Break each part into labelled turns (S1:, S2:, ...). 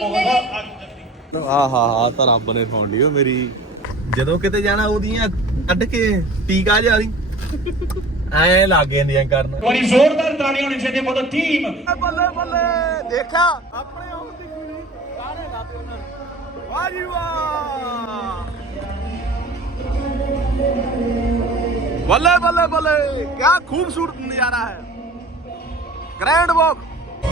S1: ਆਹਾ ਤਾਂ ਰੱਬ ਨੇ ਫੋਨ ਲਿਓ ਮੇਰੀ ਜਦੋਂ ਕਿਤੇ ਜਾਣਾ ਉਹਦੀਆਂ ਕੱਢ ਕੇ ਟੀਕਾ ਜਾ ਰਹੀ ਐ ਲੱਗ ਜਾਂਦੀਆਂ ਕਰਨ
S2: ਬੜੀ ਜ਼ੋਰਦਾਰ ਤਾੜੀ ਹੋਣੀ ਚਾਹੀਦੀ ਫॉर द ਟੀਮ
S1: ਬੱਲੇ ਬੱਲੇ ਦੇਖਿਆ ਆਪਣੇ ਆਪ ਦੀ ਕੁੜੀ ਸਾਰੇ ਲਾਤੇ ਉਹਨਾਂ ਨੇ ਵਾਹ ਜੀ ਵਾਹ ਬੱਲੇ ਬੱਲੇ ਬੱਲੇ ਕੀ ਖੂਬਸੂਰਤ ਨਜ਼ਾਰਾ ਹੈ ग्रैंड वॉक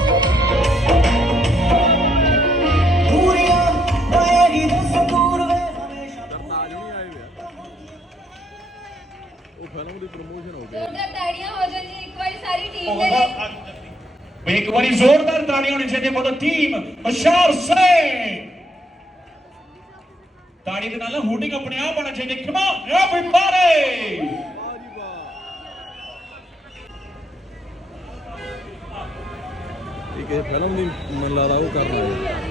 S1: ਫਿਲਮ ਦੀ ਪ੍ਰੋਮੋਸ਼ਨ ਹੋ ਗਈ
S3: ਜ਼ੋਰਦਾਰ ਤਾੜੀਆਂ ਹੋ ਜਾਣ ਜੀ ਇੱਕ ਵਾਰੀ ਸਾਰੀ ਟੀਮ ਦੇ ਲਈ
S2: ਇੱਕ ਵਾਰੀ ਜ਼ੋਰਦਾਰ ਤਾੜੀ ਹੋਣੀ ਚਾਹੀਦੀ for the team Ashar Singh ਤਾੜੀ ਦੇ ਨਾਲ ਹੂਟਿੰਗ ਆਪਣੇ ਆਪ ਆਣਾ ਚਾਹੀਦੀ ਕਮ ਔਨ ਐਵਰੀਬਾਡੀ
S1: ਠੀਕ ਹੈ ਫਿਲਮ ਦੀ ਮਨ ਲਾ ਉਹ ਕਰਨਾ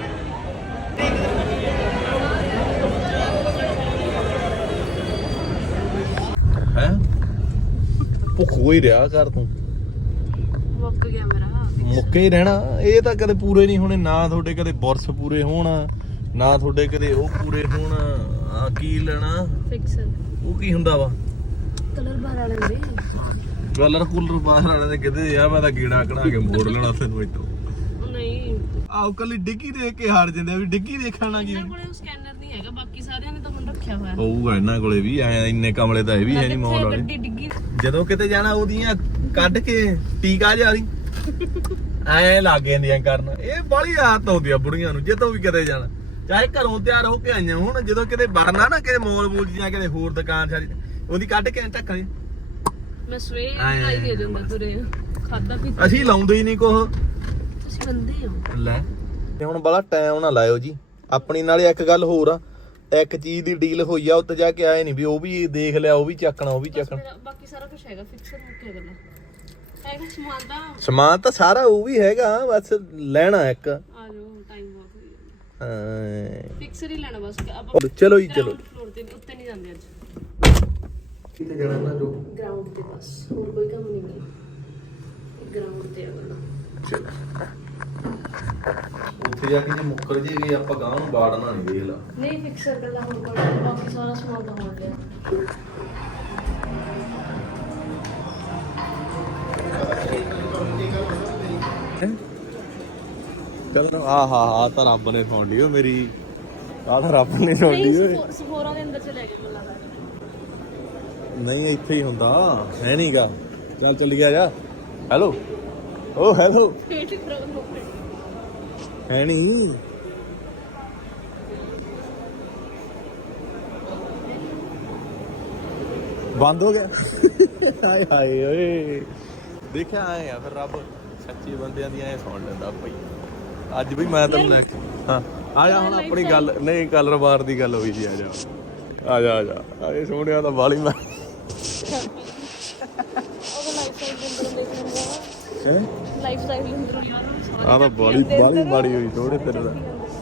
S1: ਹੈ ਭੁੱਖ ਹੋਈ ਰਿਹਾ ਕਰ ਤੂੰ
S3: ਮੁੱਕ ਗਿਆ ਮੇਰਾ
S1: ਮੁੱਕੇ ਹੀ ਰਹਿਣਾ ਇਹ ਤਾਂ ਕਦੇ ਪੂਰੇ ਨਹੀਂ ਹੋਣੇ ਨਾ ਤੁਹਾਡੇ ਕਦੇ ਬੁਰਸ ਪੂਰੇ ਹੋਣ ਨਾ ਤੁਹਾਡੇ ਕਦੇ ਉਹ ਪੂਰੇ ਹੋਣ ਆ ਕੀ ਲੈਣਾ
S3: ਫਿਕਸਰ
S1: ਉਹ ਕੀ ਹੁੰਦਾ ਵਾ
S3: ਕਲਰ ਬਾਹਰ ਵਾਲੇ ਦੇ
S1: ਕਲਰ ਕੂਲਰ ਬਾਹਰ ਵਾਲੇ ਦੇ ਕਿਤੇ ਆ ਮੈਂ ਤਾਂ ਗੀੜਾ ਕਢਾ ਕੇ ਮੋੜ ਲੈਣਾ ਤੈਨੂੰ ਇੱਥੋਂ
S3: ਨਹੀਂ
S1: ਆਹ ਕੱਲੀ ਡਿੱਗੀ ਦੇਖ ਕੇ ਹਾਰ ਜਾਂਦੇ ਆ ਵੀ ਡਿੱਗੀ ਦੇਖਣਾ ਕੀ
S3: ਇਹਨਾਂ ਕੋਲੇ ਸਕੈਨਰ ਨਹੀਂ ਹੈਗਾ ਬਾਕੀ ਸਾਰਿਆਂ ਨੇ ਤਾਂ ਹੁਣ ਰੱਖਿਆ ਹੋਇਆ
S1: ਹੋਊਗਾ ਇਹਨਾਂ ਕੋਲੇ ਵੀ ਐ ਇੰਨੇ ਕਮਲੇ ਤਾਂ ਇਹ ਵੀ ਹੈ ਨਹੀਂ ਮੌਲ ਵਾਲੇ
S3: ਗੱਡੀ ਡਿੱਗੀ
S1: ਜਦੋਂ ਕਿਤੇ ਜਾਣਾ ਉਹਦੀਆਂ ਕੱਢ ਕੇ ਟੀਕਾ ਜਾ ਰਹੀ ਐ ਲੱਗ ਜਾਂਦੀਆਂ ਕਰਨ ਇਹ ਬੜੀ ਆਦਤ ਹੁੰਦੀ ਆ ਬੁੜੀਆਂ ਨੂੰ ਜਦੋਂ ਵੀ ਕਿਤੇ ਜਾਣਾ ਚਾਹੇ ਘਰੋਂ ਤਿਆਰ ਹੋ ਕੇ ਆਈਆਂ ਹੁਣ ਜਦੋਂ ਕਿਤੇ ਬਾਹਰਨਾ ਨਾ ਕਿਤੇ ਮੌਲ ਮੂਲ ਜਾਂ ਕਿਤੇ ਹੋਰ ਦੁਕਾਨ ਸਾਰੀ ਉਹਦੀ ਕੱਢ ਕੇ ਢੱਕਣੀ
S3: ਮੈਂ ਸਵੇਰ ਲਾਈ ਦੇ ਜਾਂਦਾ ਤੁਰੇ ਖਾਦਾ ਵੀ
S1: ਅਸੀਂ ਲਾਉਂਦੇ ਹੀ ਨਹੀਂ ਕੁਛ
S3: ਤੁਸੀਂ ਬੰਦੇ ਹੋ
S1: ਲੈ ਤੇ ਹੁਣ ਬੜਾ ਟਾਈਮ ਨਾ ਲਾਇਓ ਜੀ ਆਪਣੀ ਨਾਲੇ ਇੱਕ ਗੱਲ ਹੋਰ ਆ ਇੱਕ ਚੀਜ਼ ਦੀ ਡੀਲ ਹੋਈ ਆ ਉੱਤੇ ਜਾ ਕੇ ਆਏ ਨਹੀਂ ਵੀ ਉਹ ਵੀ ਦੇਖ ਲਿਆ ਉਹ ਵੀ ਚੱਕਣਾ ਉਹ ਵੀ ਚੱਕਣਾ
S3: ਬਾਕੀ ਸਾਰਾ ਕੁਝ ਹੈਗਾ ਫਿਕਸਰ ਹੋ ਕੇ ਗੱਲਾਂ ਹੈਗਾ
S1: ਸਮਾਨ ਤਾਂ ਸਾਰਾ ਉਹ ਵੀ ਹੈਗਾ ਬਸ ਲੈਣਾ ਇੱਕ
S3: ਆ ਜਾਓ ਟਾਈਮ ਬਹੁਤ ਹੋ ਜਾਂਦਾ
S1: ਹਾਂ
S3: ਫਿਕਸਰ ਹੀ ਲੈਣਾ ਬਸ ਆਪਾਂ
S1: ਚਲੋ ਜੀ ਚਲੋ
S3: ਫਲੋਰ ਤੇ ਉੱਤੇ ਨਹੀਂ ਜਾਂਦੇ ਅੱਜ
S1: ਕਿਤੇ ਜਾਣਾ ਨਾ ਜੋ
S3: ਗਰਾਊਂਡ ਤੇ ਬਸ ਹੋਰ ਕੋਈ ਕੰਮ ਨਹੀਂ ਹੈ ਗਰਾਊਂਡ ਤੇ ਆਉਣਾ
S1: ਚਲੋ ਉੱਥੇ ਜਾ ਕੇ ਜੇ ਮੁੱਕਰ ਜੇਗੀ ਆਪਾਂ ਗਾਂ ਨੂੰ ਬਾੜਨਾ ਨਹੀਂ ਦੇਖ ਲਾ
S3: ਨਹੀਂ ਫਿਕਸਰ ਗੱਲਾਂ ਹੋਰ ਕੋਈ ਬਾਕੀ ਸਾਰਾ ਸਮਾਨ ਤਾਂ ਹੋਣ ਲਿਆ
S1: ਚਲ ਆਹਾ ਤਾਂ ਰੱਬ ਨੇ ਫੋਨ ਲਿਓ ਮੇਰੀ ਆਹ ਤਾਂ ਰੱਬ ਨੇ ਫੋਨ ਲਈ ਓਏ
S3: ਸਫੋਰਾ ਦੇ ਅੰਦਰ ਚਲੇ ਗਏ ਗੱਲਾਂ
S1: ਨਹੀਂ ਇੱਥੇ ਹੀ ਹੁੰਦਾ ਹੈ ਨਹੀਂਗਾ ਚੱਲ ਚੱਲ ਗਿਆ ਜਾ ਹੈਲੋ ਓ ਹੈਲੋ
S3: ਪੇਟ ਖਰਾਬ ਹੋ ਗਿਆ
S1: ਹੈ ਨਹੀਂ ਬੰਦ ਹੋ ਗਿਆ ਹਾਏ ਹਾਏ ਓਏ ਦੇਖਿਆ ਆਏ ਆ ਫਿਰ ਰੱਬ ਸੱਚੇ ਬੰਦਿਆਂ ਦੀਆਂ ਐ ਸੁਣ ਲੈਂਦਾ ਭਾਈ ਅੱਜ ਵੀ ਮੈਂ ਤੈਨੂੰ ਲੈ ਕੇ ਹਾਂ ਆ ਜਾ ਹੁਣ ਆਪਣੀ ਗੱਲ ਨਹੀਂ ਕਲਰ ਬਾਰ ਦੀ ਗੱਲ ਹੋਈ ਜੀ ਆ ਜਾ ਆ ਜਾ ਆ ਜਾ ਆਏ ਸੋਹਣਿਆ ਤਾਂ ਬਾਲੀ ਮੈਂ
S3: ਲਾਈਫ ਸਟਾਈਲ ਅੰਦਰ ਯਾਰ
S1: ਆ ਤਾਂ ਬਾਲੀ ਮਾੜੀ ਹੋਈ ਥੋੜੇ ਤੇਰੇ ਦਾ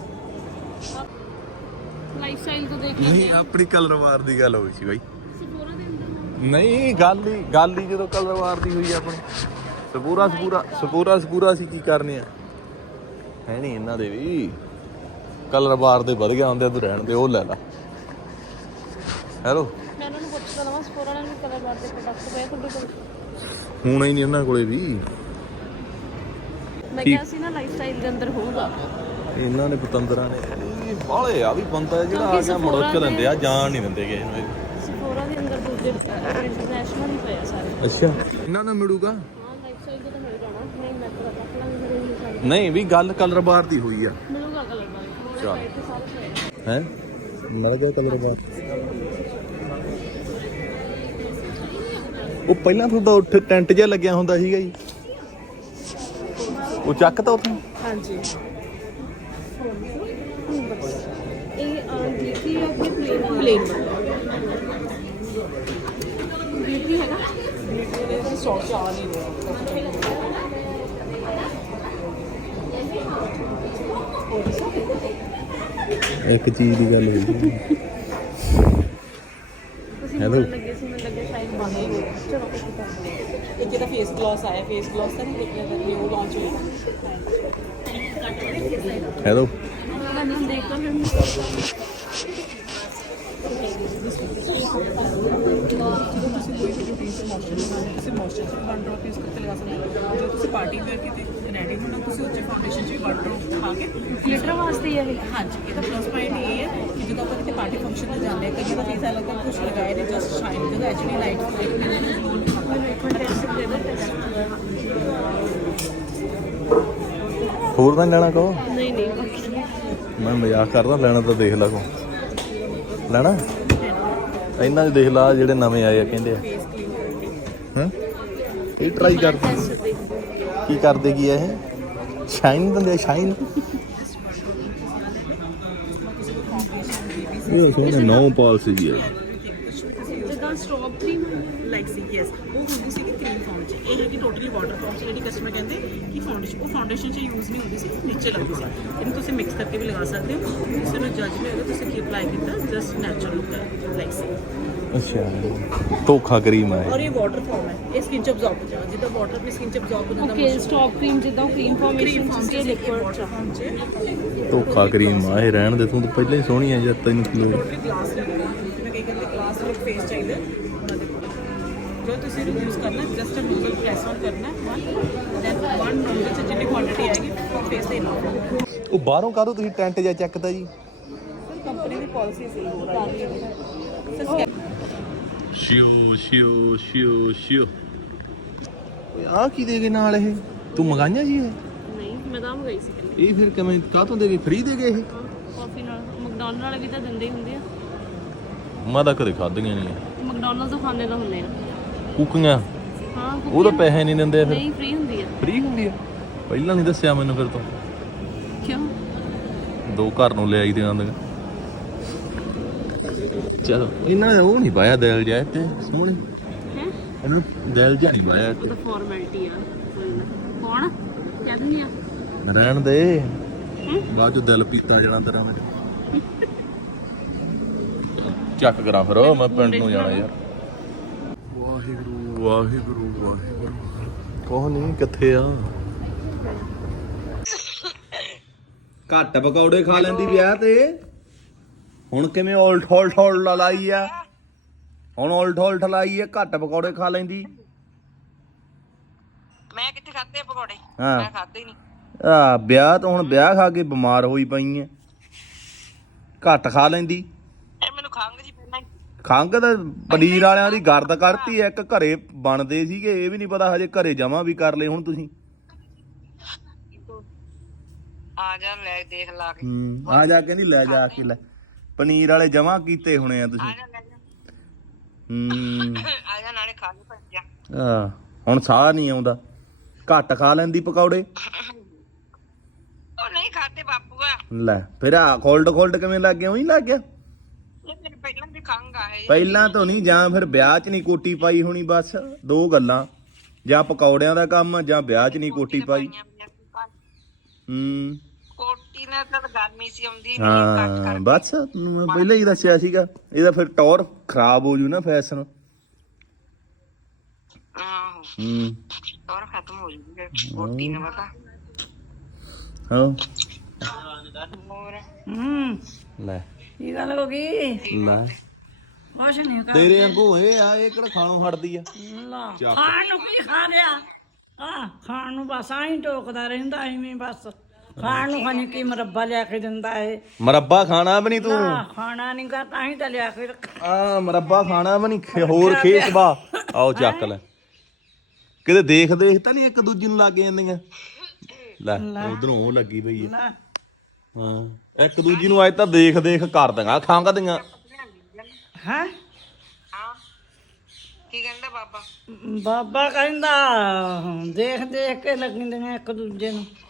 S3: ਲਾਈਫ ਸਟਾਈਲ ਤੋਂ ਦੇਖ
S1: ਨਹੀਂ ਆਪਣੀ ਕਲਰਵਾਰ ਦੀ ਗੱਲ ਹੋਈ ਸੀ ਬਾਈ
S3: ਸਫੋਰਾ ਦੇ ਅੰਦਰ
S1: ਨਹੀਂ ਗੱਲ ਹੀ ਜਦੋਂ ਕਲਰਵਾਰ ਦੀ ਹੋਈ ਆਪਣੀ ਸਪੂਰਾ ਸੀ ਕੀ ਕਰਨੇ ਆ ਹੈ ਨਹੀਂ ਇਹਨਾਂ ਦੇ ਵੀ ਕਲਰਵਾਰ ਦੇ ਵਧ ਗਿਆ ਹੁੰਦੇ ਤੂੰ ਰਹਿਣ ਦੇ ਉਹ ਲੈ ਲੈ ਹੈਲੋ
S3: ਮੈਂ ਉਹਨਾਂ ਨੂੰ ਪੁੱਛਦਾ ਲਵਾਂ ਸਫੋਰਾ ਨਾਲ ਵੀ ਕਲਰ ਬਾਰ ਦੇ ਪ੍ਰੋਡਕਟ ਪਏ ਤੁਹਾਡੇ ਕੋਲ
S1: ਹੋਣਾ ਹੀ ਨਹੀਂ ਉਹਨਾਂ ਕੋਲੇ ਵੀ
S3: ਮੈਂ ਕਿਹਾ ਸੀ ਨਾ ਲਾਈਫ ਸਟਾਈਲ ਦੇ ਅੰਦਰ ਹੋਊਗਾ
S1: ਇਹਨਾਂ ਨੇ ਪਤੰਦਰਾਂ ਨੇ ਬਾਲੇ ਆ ਵੀ ਬੰਦਾ ਜਿਹੜਾ ਆ ਗਿਆ ਮੁੜੋ ਚ ਲੈਂਦੇ ਆ ਜਾਣ ਨਹੀਂ ਦਿੰਦੇ ਕਿਸੇ ਨੂੰ
S3: ਸਫੋਰਾ ਦੇ ਅੰਦਰ ਦੂਜੇ ਇੰਟਰਨੈਸ਼ਨਲ ਹੀ ਪਏ ਆ ਸਾਰੇ
S1: ਅੱਛਾ ਇਹਨਾਂ ਨੂੰ ਮਿਲੂਗਾ
S3: ਹਾਂ ਲਾਈਫ ਸਟਾਈਲ ਤੋਂ ਤਾਂ ਮਿਲ ਜਾਣਾ ਨਹੀਂ ਮੈਂ ਤਾਂ ਰੱਖ ਲਾਂਗੀ ਫਿਰ ਇਹ ਸਾਰੇ
S1: ਨਹੀਂ ਵੀ ਗੱਲ ਕਲਰਵਾਰ ਦੀ ਹੋਈ ਆ
S3: ਮਿਲੂਗਾ ਕਲਰ ਬਾਰ
S1: ਚੱਲ।
S3: ਸਾਈਡ ਤੇ ਸਾਰੇ ਪਏ
S1: ਹੈ ਮਿਲ ਗਿਆ ਕਲਰਵਾਰ ਉਹ ਪਹਿਲਾਂ ਤੁਹਾਡਾ ਉੱਥੇ ਟੈਂਟ ਜਿਹਾ ਲੱਗਿਆ ਹੁੰਦਾ ਸੀਗਾ ਜੀ ਉਹ ਚੱਕ ਤਾ ਉੱਥੇ
S3: ਹਾਂਜੀ ਇਹ ਦੇਖੀ ਆਪਣੀ ਪਲੇਨ ਬੀਬੀ ਹੈ ਨਾ ਬੀਬੀ ਦੇ ਸੌਸ ਆ ਨਹੀਂ ਰਿਹਾ
S1: ਇੱਕ ਚੀਜ਼ ਦੀ ਗੱਲ ਹੋਈ
S3: ਹੈਲੋ ਲੱਗੇ ਸੀ ਮੈਨੂੰ ਲੱਗੇ ਸ਼ਾਇਦ ਬੰਦ ਹੋ ਗਿਆ ਚਲੋ ਕੁਝ ਕਰਦੇ
S4: एक जेह्ड़ा फेस ग्लॉस आया फेस ग्लॉस ਤਾਂ ਨਹੀਂ ਦੇਖਿਆ न्यू लॉन्च होया
S1: ਹੈਲੋ
S3: ਤੁਸੀਂ ਮੋਇਸਚਰਾਈਜ਼ਰ 1 ਡ੍ਰੌਪ ਯੂਜ਼ ਕਰਕੇ ਲਗਾ ਸਕਦੇ ਹੋ। ਜੋ ਤੁਸੀਂ ਪਾਰਟੀ ਵੇਅਰ ਕਿਤੇ ਰੈਡੀ ਹੋਣਾ ਤੁਸੀਂ ਉੱਚੇ ਫਾਊਂਡੇਸ਼ਨ 'ਚ ਵੀ 1 ਡ੍ਰੌਪ ਪਾ ਕੇ
S4: ਗਲਿਟਰ ਵਾਸਤੇ ਹੀ ਹੈ ਇਹ।
S3: ਹਾਂਜੀ ਇਹਦਾ ਪਲੱਸ ਪੁਆਇੰਟ ਇਹ ਹੈ ਕਿ ਜਦੋਂ ਆਪਾਂ ਕਿਤੇ ਪਾਰਟੀ ਫੰਕਸ਼ਨ ਤੇ ਜਾਂਦੇ ਹਾਂ ਕਈ ਵਾਰ ਫੇਸ ਲੱਗਦਾ ਕੁਝ ਲਗਾਏ ਨੇ ਜਸਟ ਸ਼ਾਈਨ ਜਦੋਂ ਐਕਚੁਅਲੀ ਲਾਈਟ
S1: ਹੋਰ ਤਾਂ ਨੀ ਲੈਣਾ ਕੋ
S4: ਨਹੀਂ ਨਹੀਂ
S1: ਮੈਂ ਮਜ਼ਾਕ ਕਰਦਾ, ਲੈਣਾ ਤਾਂ ਦੇਖ ਲਾ ਕੋ ਲੈਣਾ ਇਹਨਾਂ 'ਚ ਦੇਖ ਲਾ ਜਿਹੜੇ ਨਵੇਂ ਆਏ ਆ ਕਹਿੰਦੇ ਆ ਹਾਂ ਇਹ ਟਰਾਈ ਕਰ ਕੀ ਕਰਦੇ ਕੀ ਆ ਇਹ ਸ਼ਾਈਨ ਦਿੰਦੇ ਆ ਸ਼ਾਈਨ ਇਹ ਸੋਹਣੇ ਨੌ ਪਾਲਸੀ ਜੀ ਆ
S4: ਜਿੱਦਾਂ ਸਟ੍ਰਾਪ ਕਰੀਮ
S3: ਲਾਈਕ ਸੀ ਯੈਸ ਉਹ ਹੁੰਦੀ ਸੀ ਕਰੀਮ ਫਾਰਮ 'ਚ ਇਹ ਹੈ ਕਿ ਟੋਟਲੀ ਵਾਟਰ ਫਾਰਮ 'ਚ ਜਿਹੜੀ ਕਸਟਮਰ ਕਹਿੰਦੇ ਕਿ ਫਾਊਂਡੇਸ਼ਨ 'ਚ ਯੂਜ਼ ਨਹੀਂ ਹੁੰਦੀ ਸੀ ਨੀਚੇ ਲੱਗਦੀ ਸੀ ਇਹਨੂੰ ਤੁਸੀਂ ਮਿਕਸ ਕਰਕੇ ਵੀ ਲਗਾ ਸਕਦੇ ਹੋ ਕਿਸੇ ਨੂੰ ਜੱਜ ਨਹੀਂ ਹੋਏਗਾ ਤੁਸੀਂ ਕੀ ਅਪਲਾਈ ਕੀਤਾ ਜਸਟ ਨੈਚੁਰਲ ਲੁੱਕ ਹੈ ਲਾਈਕ ਸੀ
S1: ਅੱਛਾ ਧੋਖਾ ਕਰੀਮ ਆ
S3: ਔਰ ਇਹ ਵਾਟਰ ਫਾਰਮ ਹੈ ਇਹ ਸਕਿਨ 'ਚ ਅਬਜ਼ੌਰਬ ਹੋ ਜਾਏਗਾ ਜਿੱਦਾਂ ਵਾਟਰ ਆਪਣੀ ਸਕਿਨ 'ਚ ਅਬਜ਼ੌਰਬ ਹੋ ਜਾਂਦਾ
S4: ਓਕੇ ਸਟ੍ਰਾਪ ਕਰੀਮ ਜਿੱਦਾਂ ਕਰੀਮ
S3: ਕਰੀਮ
S4: ਫਾਰਮੇਸ਼ਨ
S3: ਫਾਰਮ 'ਚ
S4: ਚ ਲਿਕਵਿਡ
S3: ਵਾਟਰ ਫਾਰਮ 'ਚ
S1: ਧੋਖਾ ਕਰੀਮ ਆ ਇਹ ਰਹਿਣ ਦੇ ਤੂੰ ਤਾਂ ਪਹਿਲਾਂ ਹੀ ਸੋਹਣੀ ਆ ਜਦ ਤੈਨੂੰ ਕੀ ਲੋੜ
S3: ਟੋਟਲੀ ਗਲਾਸ ਜਿਵੇਂ ਕਈ ਕਹਿੰਦੇ ਗਲਾਸ ਲੁੱਕ ਫੇਸ ਚਾਹੀਦਾ ਉਹਨਾਂ ਦੇ ਕੋਲ ਜੋ ਤੁਸੀਂ ਇਹਨੂੰ ਯੂਜ਼ ਕਰਨਾ ਜਸਟ ਨੋਜ਼ਲ ਪ੍ਰੈਸ ਆਨ ਕਰਨਾ ਦੈਨ 1 ਨੋਜ਼ਲ 'ਚ ਜਿੰਨੀ ਕੁਆਂਟੀਟੀ ਆਏਗੀ ਫੇਸ ਤੇ ਇਨਫ
S1: ਉਹ ਬਾਹਰੋਂ ਕਾਹਦੋਂ ਤੁਸੀਂ ਟੈਂਟ ਜਾਂ ਚੱਕਦਾ ਜੀ
S3: ਕੰਪਨੀ ਦੀ ਪਾਲਿਸੀ ਸੀ
S1: ਸ਼ਿਓ ਸ਼ਿਓ ਸ਼ਿਓ ਸ਼ਿਓ ਓਏ ਆ ਕੀ ਦੇ ਗਏ ਨਾਲ ਇਹ ਤੂੰ ਮੰਗਾਈਆਂ ਜੀ ਇਹ
S4: ਨਹੀਂ ਮੈਂ ਤਾਂ ਮੰਗਾਈ ਸੀ ਪਹਿਲੇ
S1: ਇਹ ਫਿਰ ਕਿਵੇਂ ਕਾਹਤੋਂ ਦੇ ਗਏ ਫ੍ਰੀ ਦੇ ਗਏ ਇਹ
S4: ਕਾਫੀ ਨਾਲ ਮੈਕਡੋਨਲਡ ਵਾਲੇ ਵੀ ਤਾਂ ਦਿੰਦੇ ਹੀ ਹੁੰਦੇ ਆ
S1: ਮੈਂ ਤਾਂ ਕਦੇ ਖਾਧੀਆਂ ਨਹੀਂ
S4: ਮੈਕਡੋਨਲਡ ਤੋਂ ਖਾਣੇ ਤਾਂ ਹੁੰਦੇ ਆ
S1: ਕੁਕੀਆਂ
S4: ਹਾਂ
S1: ਉਹ ਤਾਂ ਪੈਸੇ ਨਹੀਂ ਦਿੰਦੇ ਫਿਰ
S4: ਨਹੀਂ ਫ੍ਰੀ ਹੁੰਦੀ ਆ
S1: ਫ੍ਰੀ ਹੁੰਦੀ ਆ ਪਹਿਲਾਂ ਨਹੀਂ ਦੱਸਿਆ ਮੈਨੂੰ ਫਿਰ ਤੋਂ
S4: ਕਿਉਂ
S1: ਦੋ ਘਰ ਨੂੰ ਲੈ ਆਈ ਦੇ ਆਂਦੇ ਚਲੋ ਇਹਨਾਂ ਨੇ ਉਹ ਨਹੀਂ ਪਾਇਆ ਦਿਲ ਜਿਹਾ ਤੇ ਸੋਹਣੀ
S4: ਹੈ
S1: ਇਹਨੂੰ ਦਿਲ ਜਿਹਾ ਨਹੀਂ ਪਾਇਆ
S4: ਉਹ ਤਾਂ ਫਾਰਮੈਲਿਟੀ ਆ ਕੋਈ ਨਾ ਕੌਣ ਕਹਿ ਦਿੰਦੀ ਆ
S1: ਰਹਿਣ ਦੇ ਬਾਅਦ ਚ ਦਿਲ ਪੀਤਾ ਜਾਣਾ ਤੇਰਾ ਮੈਂ ਚੱਕ ਕਰਾਂ ਫਿਰ ਮੈਂ ਪਿੰਡ ਨੂੰ ਜਾਣਾ ਯਾਰ ਵਾਹਿਗੁਰੂ ਵਾਹਿਗੁਰੂ ਵਾਹਿਗੁਰੂ ਕੋਹ ਨਹੀਂ ਕਿੱਥੇ ਆ ਘੱਟ ਪਕੌੜੇ ਖਾ ਲੈਂਦੀ ਵਿਆਹ ਤੇ ਹੁਣ ਕਿਵੇਂ ਉਲਟ ਲਾਈ ਆ ਹੁਣ ਉਲਟ ਲਾਈ ਆ ਘੱਟ ਪਕੌੜੇ ਖਾ ਲੈਂਦੀ
S5: ਮੈਂ ਕਿੱਥੇ ਖਾਦੇ ਪਕੌੜੇ
S1: ਹਾਂ
S5: ਮੈਂ ਖਾਦੇ ਨਹੀਂ
S1: ਆ ਵਿਆਹ ਤੋਂ ਹੁਣ ਵਿਆਹ ਖਾ ਕੇ ਬਿਮਾਰ ਹੋਈ ਪਈ ਐ ਘੱਟ ਖਾ ਲੈਂਦੀ
S5: ਇਹ ਮੈਨੂੰ ਖੰਘ ਜੀ ਪਹਿਲਾਂ ਹੀ
S1: ਖੰਘ ਤਾਂ ਪਨੀਰ ਵਾਲਿਆਂ ਦੀ ਗਰਦ ਕੱਢਤੀ ਐ ਇੱਕ ਘਰੇ ਬਣਦੇ ਸੀਗੇ ਇਹ ਵੀ ਨਹੀਂ ਪਤਾ ਹਜੇ ਘਰੇ ਜਮਾ ਵੀ ਕਰ ਲਏ ਹੁਣ ਤੁਸੀਂ
S5: ਆ ਜਾ ਲੈ ਦੇਖ ਲਾ ਕੇ
S1: ਆ ਜਾ ਕਹਿੰਦੀ ਲੈ ਜਾ ਕੇ ਲੈ ਪਨੀਰ ਵਾਲੇ ਜਮਾ ਕੀਤੇ ਹੋਣੇ ਆ ਤੁਸੀਂ
S5: ਆ ਜਾ ਲੈ ਜਾ ਆ ਜਾ ਨਾਲੇ ਖਾ ਲਈ ਭੱਜਿਆ
S1: ਆ ਹੁਣ ਸਾਹ ਨਹੀਂ ਆਉਂਦਾ ਘੱਟ ਖਾ ਲੈਂਦੀ ਪਕੌੜੇ
S5: ਉਹ ਨਹੀਂ ਖਾਦੇ ਬਾਪੂ ਆ
S1: ਲੈ ਫਿਰ ਆ ਖੋਲਡ ਕਿਵੇਂ ਲੱਗ ਗਿਆ ਉਹੀ ਲੱਗ ਗਿਆ
S5: ਇਹ ਮੇਰੇ ਪਹਿਲਾਂ ਵੀ ਖੰਘ ਆ ਇਹ
S1: ਪਹਿਲਾਂ ਤੋਂ ਨਹੀਂ ਜਾਂ ਫਿਰ ਵਿਆਹ 'ਚ ਨਹੀਂ ਕੋਟੀ ਪਾਈ ਹੋਣੀ ਬਸ ਦੋ ਗੱਲਾਂ ਜਾਂ ਪਕੌੜਿਆਂ ਦਾ ਕੰਮ ਜਾਂ ਵਿਆਹ 'ਚ ਨਹੀਂ ਕੋਟੀ ਪਾਈ
S5: ਕੋਟੀ ਨਾਲ ਤਾਂ ਗਰਮੀ ਸੀ ਆਉਂਦੀ
S1: ਹਾਂ ਬਸ ਤੈਨੂੰ ਮੈਂ ਪਹਿਲਾਂ ਹੀ ਦੱਸਿਆ ਸੀਗਾ ਇਹਦਾ ਫਿਰ ਟੌਰ ਖਰਾਬ ਹੋ ਜੂ ਨਾ ਫੈਸ਼ਨ
S5: ਆਹੋ ਔਰ ਖਤਮ ਹੋ ਜੂਗੀ ਕੋਟੀ ਨਾਲ ਪਤਾ
S1: ਹਾਂ
S5: ਹੋਰ
S1: ਲੈ
S6: ਕੀ ਗੱਲ ਹੋ ਗਈ
S1: ਲੈ
S6: ਕੁਛ ਨਹੀਂ
S1: ਤੇਰੇ ਵਾਂਗੂ ਇਹ ਆ ਇਹ ਕਿਹੜਾ ਖਾਣੋਂ ਹਟਦੀ ਆ
S6: ਕਰ ਖਾਣ ਨੂੰ ਕੀ ਖਾ ਰਿਆ ਆ ਖਾਣ ਨੂੰ ਬਸ ਆਹੀਂ ਟੋਕਦਾ ਰਹਿੰਦਾ ਐਵੇਂ ਬਸ ਖਾਣ ਨੂੰ ਖਾਣੇ ਕੀ ਮੁਰੱਬਾ ਲਿਆ ਕੇ ਦਿੰਦਾ ਏ
S1: ਮਰੱਬਾ ਖਾਣਾ ਵੀ ਨਹੀਂ ਤੂੰ
S6: ਖਾਣਾ ਨਹੀਂ ਗਾ ਤਾਂ ਹੀ ਤਾਂ ਲਿਆ ਕੇ
S1: ਆ ਮਰੱਬਾ ਖਾਣਾ ਵੀ ਨਹੀਂ ਹੋਰ ਖੇਸਬਾ ਆਓ ਚੱਕ ਲੈ ਕਿਤੇ ਦੇਖ ਤਾਂ ਨਹੀਂ ਇੱਕ ਦੂਜੀ ਨੂੰ ਲੱਗ ਜਾਂਦੀਆਂ ਲੈ ਉਧਰੋਂ ਉਹ ਲੱਗੀ ਪਈ ਹੈ ਹਾਂ ਇੱਕ ਦੂਜੀ ਨੂੰ ਅੱਜ ਤਾਂ ਦੇਖ ਕਰ ਦਾਂਗਾ ਖੰਗਦੀਆਂ
S6: ਹੈ
S5: ਹਾਂ ਕੀ ਕਹਿੰਦਾ ਬਾਬਾ
S6: ਬਾਬਾ ਕਹਿੰਦਾ ਦੇਖ ਕੇ ਲੱਗਦੀਆਂ ਇੱਕ ਦੂਜੇ ਨੂੰ